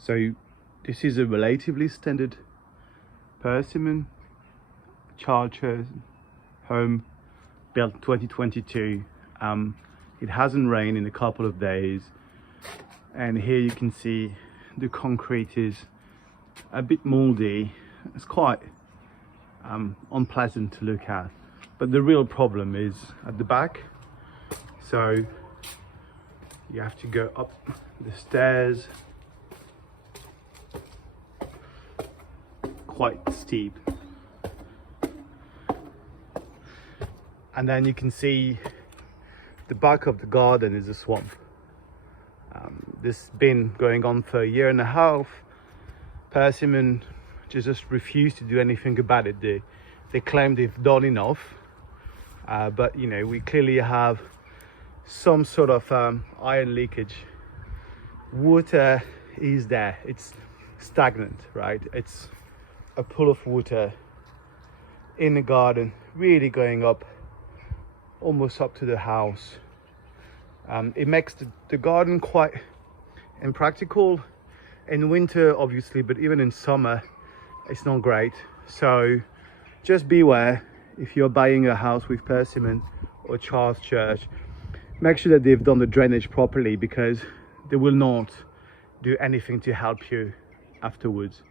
So this is a relatively standard Persimmon Charger home, built 2022. It hasn't rained in a couple of days, and here you can see the concrete is a bit moldy. It's quite unpleasant to look at, but the real problem is at the back. So you have to go up the stairs, quite steep, and then you can see the back of the garden is a swamp. This has been going on for 1.5 years. Persimmon just refuse to do anything about it. They claim they've done enough, but you know, we clearly have some sort of iron leakage. Water is there, it's stagnant, right? It's a pool of water in the garden, really going up almost up to the house. It makes the garden quite impractical in winter, obviously, but even in summer it's not great. So just beware if you're buying a house with Persimmon or Charles Church. Make sure that they've done the drainage properly, because they will not do anything to help you afterwards.